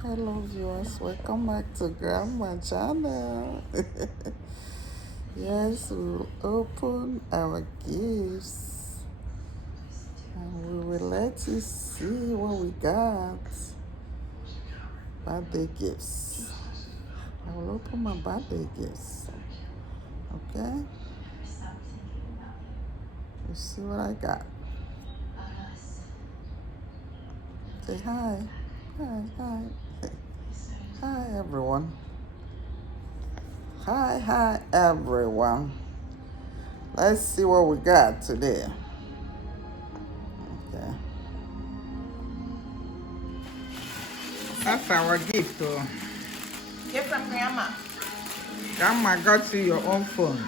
Hello viewers, welcome back to Grandma channel. Yes, we'll open our gifts and we will let you see what we got. Birthday gifts. I will open my birthday gifts. Okay? You see what I got. Say hi. Hi. Hi everyone. Hi everyone. Let's see what we got today. Okay. That's our gift. Gift from Grandma. Grandma got you your own phone.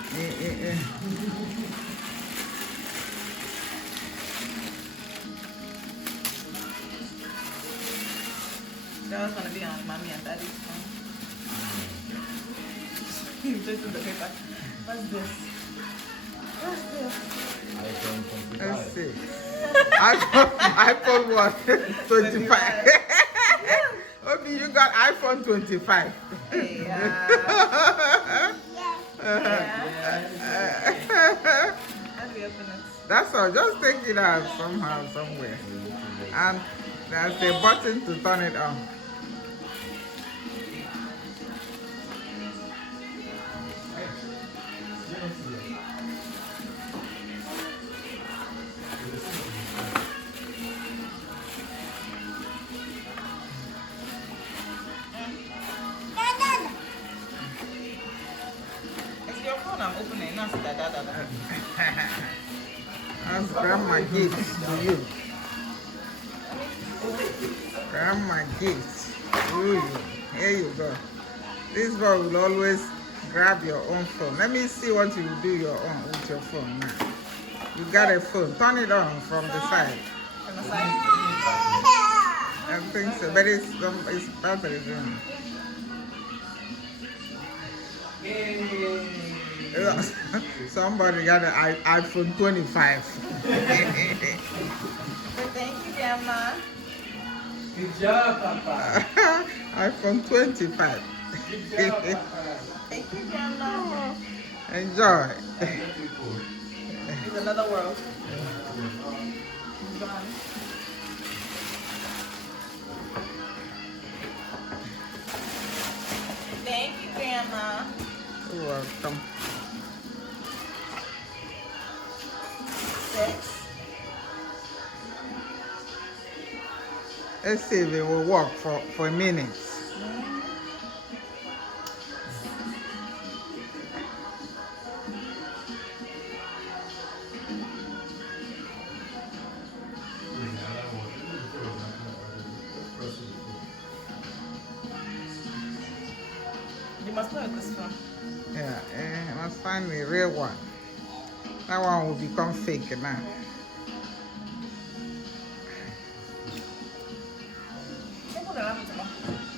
That was gonna be on Mommy and Daddy's phone. You just in the paper. What's this? What's this? Let's see. iPhone what? 25. Okay, you got iPhone 25. Yeah. How do we open it? That's all. Just take it out somehow, somewhere. And there's a button to turn it on. It's your phone I'm opening, not that. That's Grandma gifts to you. Grandma gifts to you. Here you go. This boy will always grab your own phone. Let me see what you will do with your phone now. You got a phone. Turn it on from the side. From the side? I think so, but it's battery in. Somebody got an iPhone 25. Thank you, Grandma. Good job, Papa. iPhone 25. Good job, Papa. Thank you, Grandma. Enjoy. It's another world. Gone. Thank you, Grandma. You're welcome. 6. Let's see if it will work for a minute. You must know this one. Yeah, I must find the real one. That one will become fake now. People don't have to know.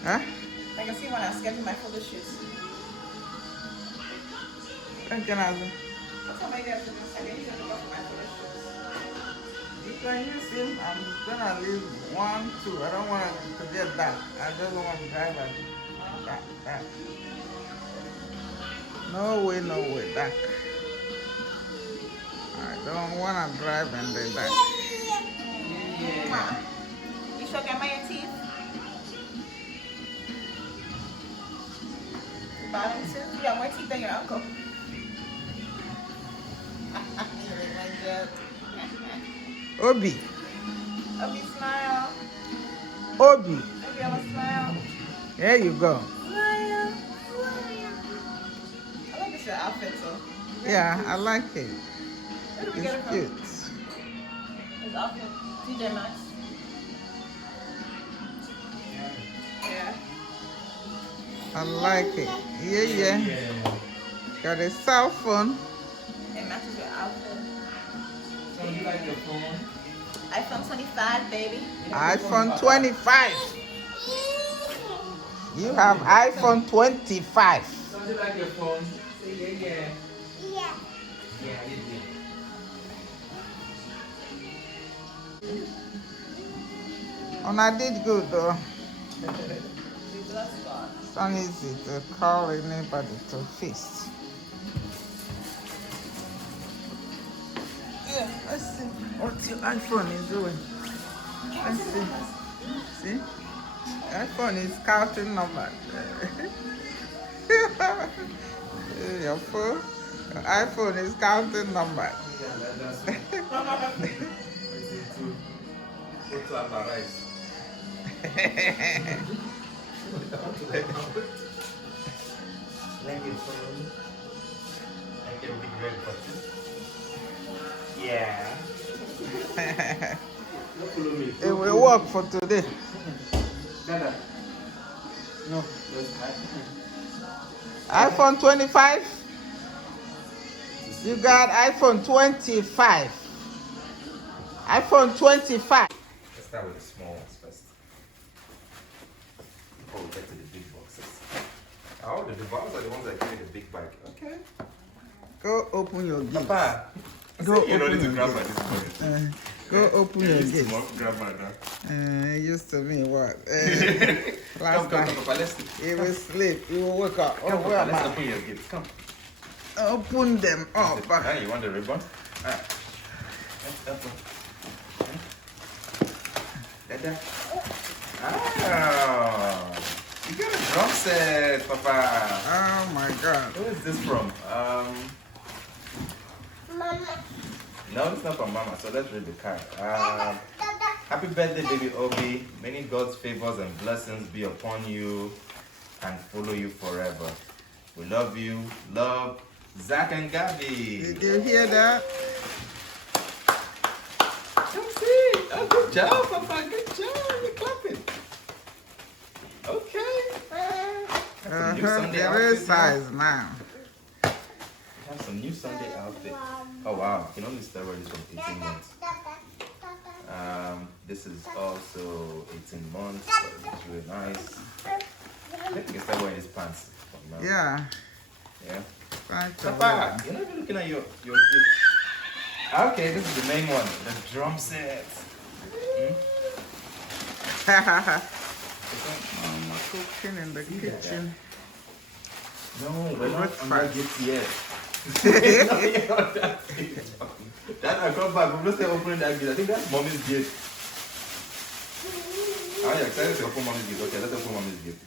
Huh? I can see when I schedule my photo shoots. Thank you, Nazi. That's how maybe I can use it for my photo shoots. You can use him. I'm gonna leave 1, 2. I don't want to forget that. I just want to drive that. No way, that. I don't want to drive and then that. Mom, you show Grandma your teeth? The bottom too? You got more teeth than your uncle. You're my joke. Obi. Obi, smile. Obi. Obi, have a smile. There you go. Smile. I like this your outfit, so. Yeah, I like it. Where did we get it It's from? cute. His outfit. TJ Maxx. Yeah. I like it. Yeah. Got a cell phone. It matches your outfit. So you like your phone? iPhone 25, baby. iPhone 25. You have iPhone 25. So you like your phone? Say yeah. Yeah, you do. And I did good though. So that's gone. It's not easy to call anybody to feast. Yeah, let's see what your iPhone is doing. Let's see. See? iPhone is counting numbers. Your phone, your iPhone is counting numbers. Yeah. It will work for today. Dada. No. iPhone 25. You got iPhone 25. iPhone 25. Let's start with the small ones first. Before we get to the big boxes. Oh, the boxes are the ones that give me the big bag. Okay. Go open your gate. Papa. Go You don't open need to your grab gate. at this point. Go open your gate. Grab my dad. Used to me what? Come, Last night Papa, let's he will sleep. He will wake up. Oh, Come, where Papa, am let's I? open your gate. Come. Open them up. Ah, you want the ribbon? Ah. Let's open. Dada. Ah. You got a drum set, Papa. Oh my God. Who is this from? Mama. No, it's not from Mama, so let's read the card. Happy birthday, baby Obi. Many God's favors and blessings be upon you and follow you forever. We love you. Love, Zach and Gabby. Did you hear that? That's it. Oh, good job, Papa. Good job. You're clapping. Okay. Some new Sunday There outfit is now. size now. Have some new Sunday outfit. Oh wow, you can only start wearing this from 18 months. This is also 18 months, so it's really nice. I think you can start wearing these pants from now. Yeah. Yeah. Thank you. Papa, you're not even looking at your gift. Okay, this is the main one, the drum set. Mama cooking in the kitchen. No, we're not on that gift yet. That I come back, we're just opening that gift. I think that's mommy's gift. Are you excited to open mommy's gift? Okay, let's open mommy's gift.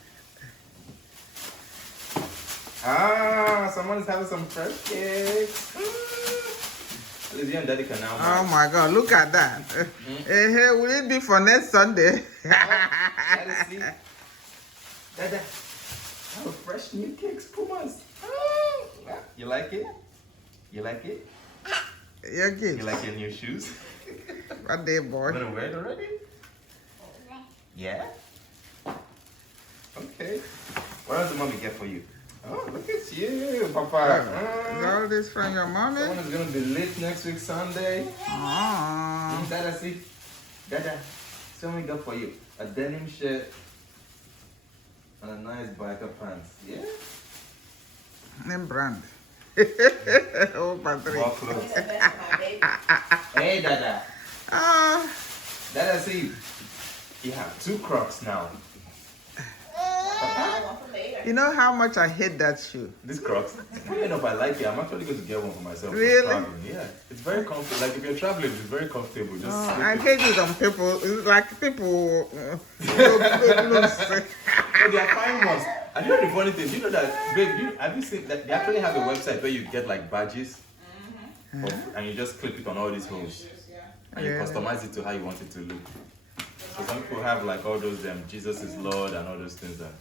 Ah, someone is having some fresh cakes. Lizzie and Daddy can now. Oh my God, look at that. Hey, will it be for next Sunday? Daddy, see? Dada, have fresh new cakes, Pumas. You like it? You like it? Your gift. You like your new shoes? What day, boy? You gonna wear it already? Yeah? Okay. What else did mommy get for you? Oh, look at you, Papa. Is all this from your mommy? Someone is gonna be late next week, Sunday. Oh. Dada, see? Dada, so we got for you. A denim shirt and a nice biker pants. Yeah? Name brand. Oh, Patrick. More clothes. That's my baby. Hey, Dada. Ah. Dada, see? You have 2 Crocs now. I want for later. You know how much I hate that shoe? These Crocs, funny enough, I like it. I'm actually going to get one for myself. for Really? traveling. Yeah. It's very comfortable. Like if you're traveling, it's very comfortable. Just Oh, slip I it. hate it on people. It's like people. Oh, they are fine ones. And you know the funny thing, you know that, babe, have you seen that they actually have a website where you get like badges and you just clip it on all these holes and you Yeah. customize it to how you want it to look. So some people have like all those Jesus is Lord and all those things and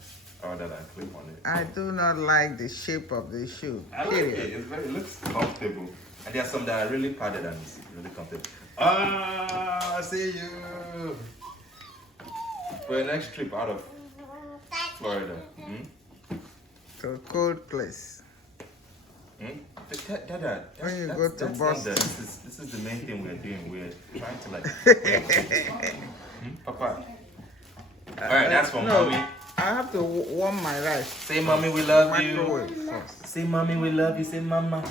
all that and clip on it. I do not like the shape of the shoe. I like Period. it. It looks comfortable. And there are some that are really padded and it's really comfortable. Ah, I see you. For your next trip out of Florida. To a cold place. Dada, When you go to not Boston. this is the main thing we're doing. We're trying to like. Papa. Alright, that's for No, mommy. I have to warm my rice. Say mommy we love you. Microwave first. Say mommy we love you. Say mama.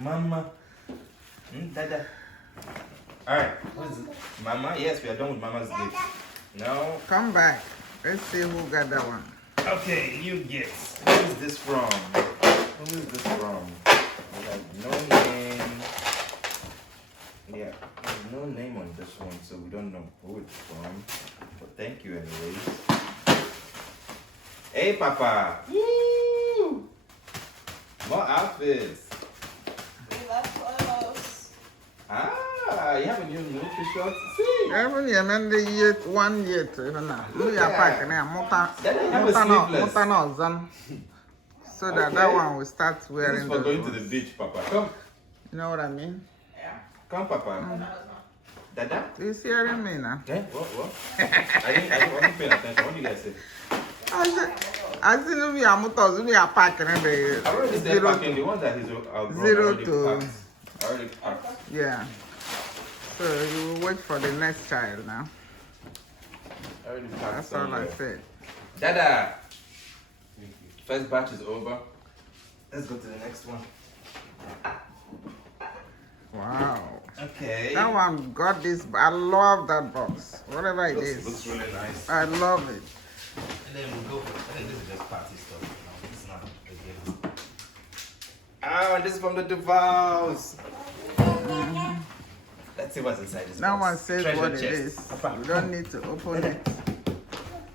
Mama. Dada. Alright, what is it? Mama? Yes, we are done with mama's gift. No. Come back. Let's see who got that one. Okay, you get. Who is this from? Who is this from? We have no name. Yeah, there's no name on this one, so we don't know who it's from. But thank you anyways. Hey, Papa. Woo! More outfits. We love clothes. Ah, you have a new military short. See? Every year, man, the year 1 year to even now. We are packing now. Then I have a sleeveless. So that one will start This wearing is for going to ones. the beach, Papa. Come. You know what I mean? Yeah. Come, Papa. Dada? Do you see hearing me now? Okay, what? I wasn't paying attention. What do you guys say? I see we are motors, we are packing and I already said packing. The one that is outgrown, Zero already to- packed. Already packed. Yeah. So you will wait for the next child now. Already packed. That's all I somewhere. said. Dada! First batch is over. Let's go to the next one. Wow. Okay. That one got this. I love that box. Whatever it is. Looks really nice. I love it. And then we go for, I think this is just party stuff. No, it's not a gift. Ah, this is from the Duvals. Let's see what's inside this That box. one says Treasure what it chest. is. Papa, You don't need to open it.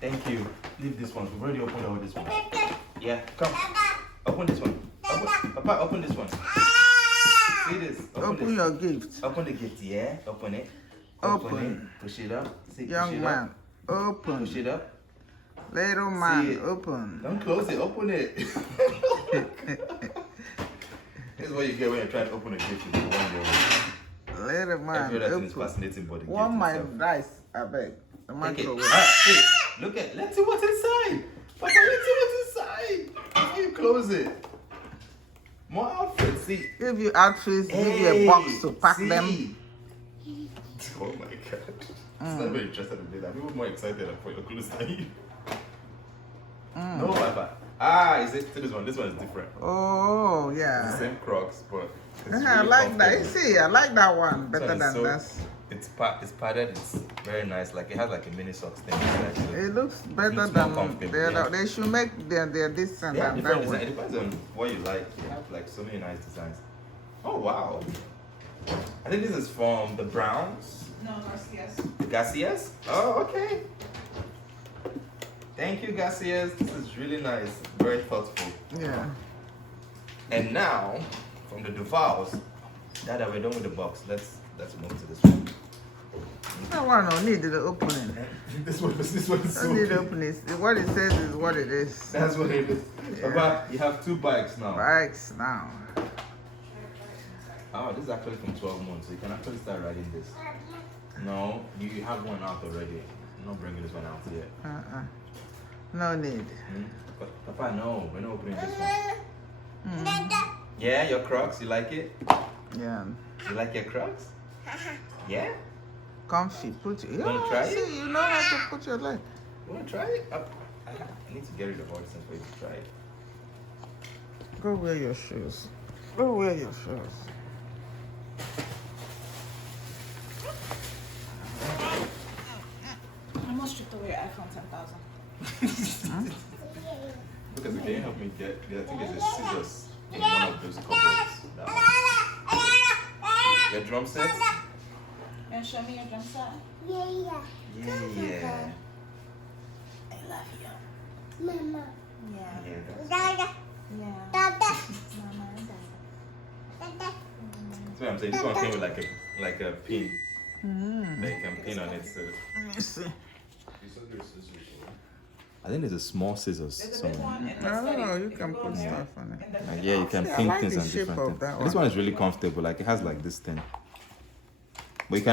Thank you. Leave this one. We've already opened all this one. Yeah, come. Open this one. Papa, open this one. See this? Open this. your gift. Open the gift, yeah? Open it. Open. it. Push it up. See, push Young it man, Up. open. Push it up. Little See man, it. open. Don't close it. Open it. This is what you get when you're trying to open a gift with the 1 year old. Little man, Every other thing is open. fascinating, but the One gift my itself. rice, I beg. The Take it. microwave. Wait, look at. Let's see what's inside. Papa, let's see what's inside. Before you close it. More outfits. See. Give you outfits, give you a box to pack see. them. Oh my god. It's not very interested in that. People more excited for your clothes than you. No, Papa. Ah, is it? See this one? This one is different. Oh, It's the yeah. same Crocs, but it's I really like that. You comfortable. see, I like that one This better one is than so- that. It's padded. It's very nice. Like it has like a mini socks thing inside. So It looks better Looks more than comfortable, the other. yeah. They should make their distance yeah, than different that design. It one. depends on what you like. You have like so many nice designs. Oh wow! I think this is from the Browns, No, Garcias. the Garcias. Oh okay. Thank you, Garcias. This is really nice. Very thoughtful. Yeah. And now, from the Duvals, now that we're done with the box, let's move to this one. That one don't need the opening. This one is so Don't need the big. opening. What it says is what it is. That's what it is. Yeah. Papa, you have 2 bikes now. Bikes now. Oh, this is actually from 12 months, so you can actually start riding this. No, you have one out already. I'm not bringing this one out yet. No need. But Papa, no, we're not opening this one. Yeah, your Crocs, you like it? Yeah. You like your Crocs? Yeah? Comfy. Put your. You wanna try see, it? you know how to put your leg. You want to try it? I need to get rid of all this for you to try it. Go wear your shoes. Go wear your shoes. I almost stripped away your iPhone 10,000. Because can you help me get, I think there's a scissors in one of those cupboards. That one. Your drum sets? And show me your drum set. Yeah. I love you. Mama. Yeah. Yeah, that's Dada. Yeah. Dada. Mama and Dada. Dada. what I'm saying. This one came with like a pin that you can pin on it. So. Let me see. I think there's a small scissors There's a big somewhere. one and No, that's steady. you can put stuff on it. And that's And yeah, you can Yeah, I pin like things the on shape different of things. that This one. one is really comfortable. Like it has like this thing. But you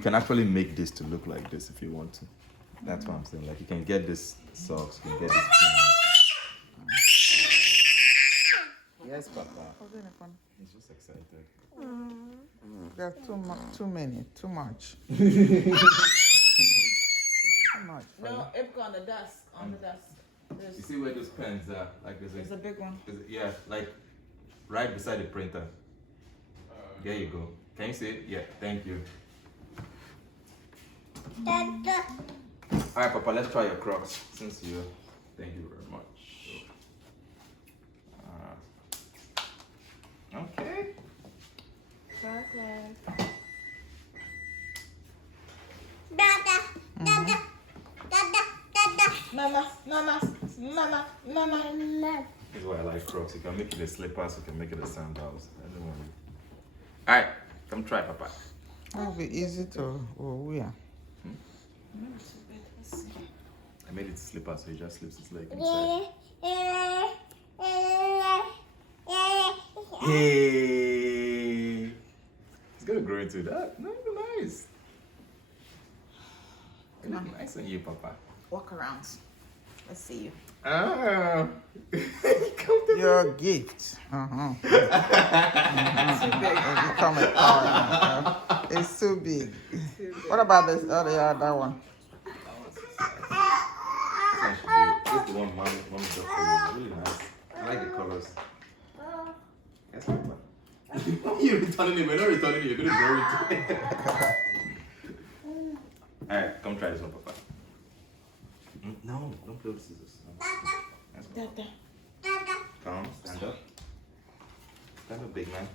can actually make this to look like this if you want to. That's what I'm saying. Like you can get this socks, you can get this pin. Yes, Papa. He's just excited. There's too many, too much. Too much. No, Ipka on the desk. On the desk. You There's, see where those pens are? Like there's a big one. yeah, like right beside the printer. There you go. Can you see it? Yeah, thank you. Dada. Alright, Papa, let's try your Crocs since you. Thank you very much. Okay. Chocolate. Dada, dada, dada, dada. Mama, mama, mama, mama. Mama. This is why I like Crocs. You can make it a slippers, you can make it a sandals. Alright, come try, Papa. That'll be easy to wear. I made it slippers, so he just slips his leg inside. Hey! It's gonna grow into that. No, nice. It looks nice on you, Papa. Walk around. Let's see you. Ah! Your gift. It's become a power. It's too big. What about this other one? This is the one Mom got for you. It's really nice. I like the colors. Yes, Papa. You're returning it. We're not returning it. You're going to grow it. Alright, come try this one, Papa. No, don't play with scissors. No. Yes, Papa. Dada. Come, stand up. Stand up, big man.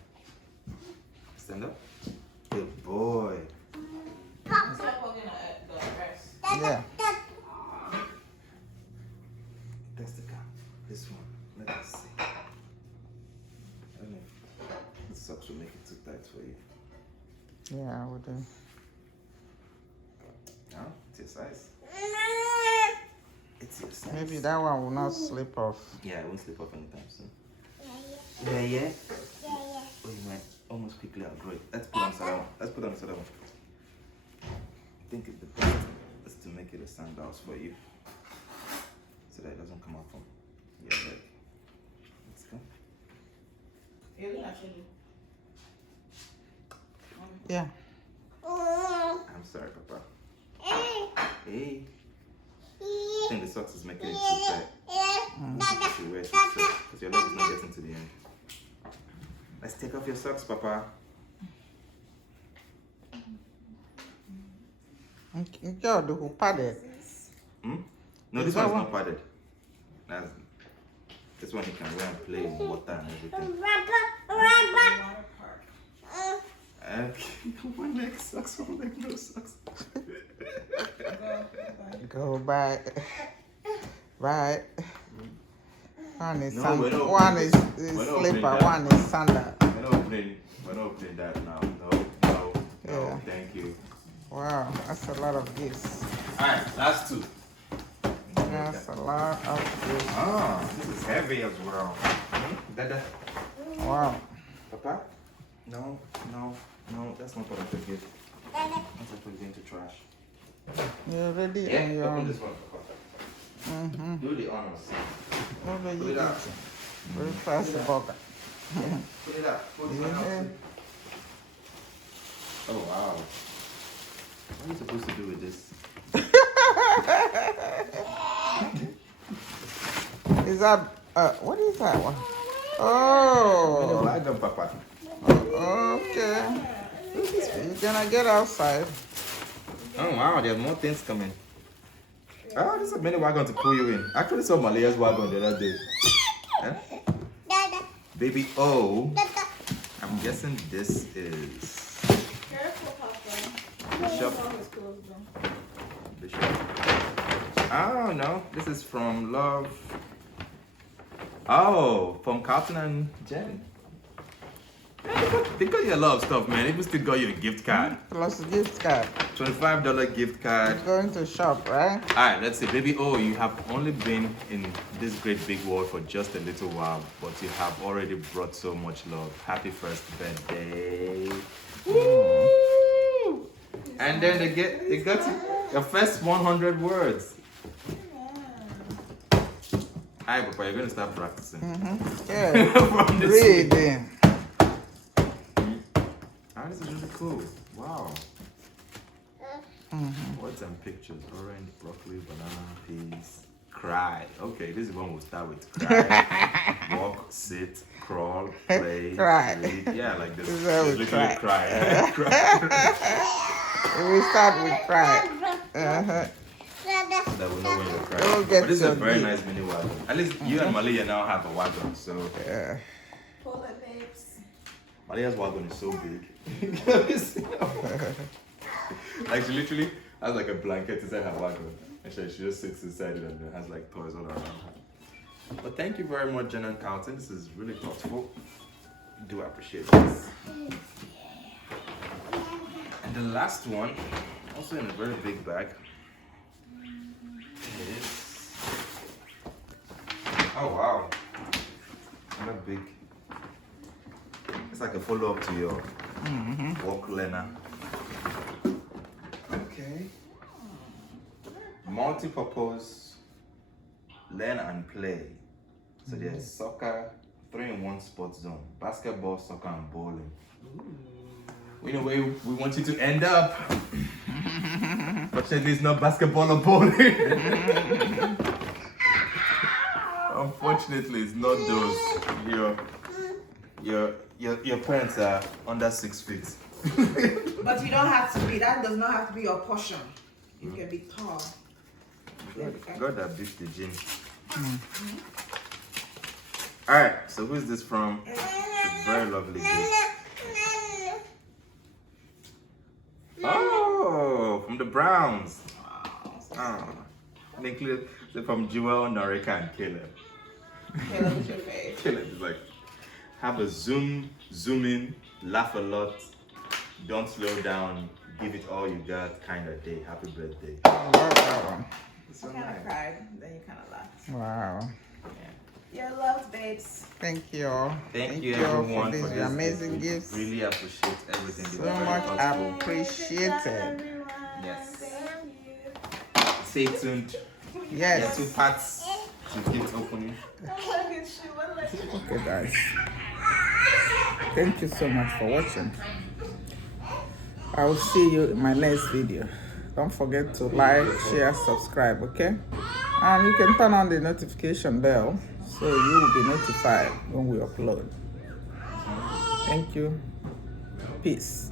Stand up. Good boy. Stop holding the rest. Yeah. That's the car. This one. Let us see. I don't know if the socks will make it too tight for you. Yeah, I would do. No, it's your size. It's your size. Maybe that one will not slip off. Yeah, it won't slip off anytime soon. Yeah. Oh, you might almost quickly outgrow it. Let's put on the other one. I think the best is to make it a sandals for you, so that it doesn't come off from your leg. Let's go. Yeah. I'm sorry, Papa. Hey. I think the socks is making it too tight. You should wear it straight, because your leg is not getting to the end. Let's take off your socks, Papa. Yo, the who padded. No, this one's not padded. This one you can wear and play in water and everything. Water park. Okay, one leg socks, one leg no socks. Go back. Right. One is No, sand, we're not one is we're not slipper, opening that. one is sandal. We're not opening that now. No, Yeah. thank you. Wow, that's a lot of gifts. Alright, last two. That's a lot of gifts. Ah, this is heavy as well. Dada. Wow. Papa? No, that's not what I could give. That's what we're going to trash. You're ready on Yeah, your open own. this one, Papa. Mm-hmm. Do the honors. What are Put you it out. eating? Very fast burger. Put it out. Put it Yeah. out. Oh, wow. What are you supposed to do with this? Is that, what is that one? Oh, Wagon, Papa. okay. You're gonna get outside. Oh, wow, there's more things coming. Oh, this is a mini wagon to pull you in. I actually saw Malia's wagon the other day. Huh? Baby O. I'm guessing this is Careful, Papa. Bishop. Bishop. Oh, no. This is from Love. Oh, from Carlton and Jenny. They got you a lot of stuff, man. They even still got you a gift card. Plus a gift card. $25 gift card. Going to shop, right? Alright, let's see. Baby O, you have only been in this great big world for just a little while, but you have already brought so much love. Happy first birthday. Woo! And then they got your first 100 words. Alright, Papa, you're going to start practicing. Yeah. From this Reading. Ah, this is really cool. Wow. Words and pictures. Orange, broccoli, banana, peas. Cry. Okay, this is one we'll start with. Cry. Walk, sit, crawl, play. Cry. Read. Yeah, like this. This is how we Literally cry. cry. We start with pride. so that we know when you're We'll crying. get But this is a your very gift. nice mini wagon. At least you and Malia now have a wagon, so Yeah. Pull it, babes. Malia's wagon is so big. Like she literally has like a blanket inside her wagon, and she just sits inside it and has like toys all around her. But thank you very much, Jen and Carlton. This is really thoughtful. I do appreciate this. And the last one, also in a very big bag, is, oh wow, another big, it's like a follow-up to your walk learner. Okay. Multi-purpose learn and play. So there's soccer, 3-in-1 sports zone, basketball, soccer, and bowling. We know where we want you to end up. Fortunately, it's not basketball or bowling. Unfortunately, it's not those. Your parents are under 6 feet. But you don't have to be. That does not have to be your portion. You can be tall. God that beat the gym. Alright, so who is this from? It's a very lovely gift. Oh, from the Browns. Oh. They're from Jewel, Norika, and Caleb. Caleb is your fave. Caleb is like, have a zoom in, laugh a lot, don't slow down, give it all you got kind of day. Happy birthday. I love that one. So You kind nice. of cried, then you kind of laughed. Wow. You're loved, babes. Thank you all. Thank you everyone for for these this amazing gift. gifts. We really appreciate everything. So They were very much thoughtful. appreciated. Yes. Stay tuned. There are Yes. 2 parts to gift opening. Okay, guys. Thank you so much for watching. I will see you in my next video. Don't forget to like, share, subscribe, okay? And you can turn on the notification bell so you will be notified when we upload. Thank you. Peace.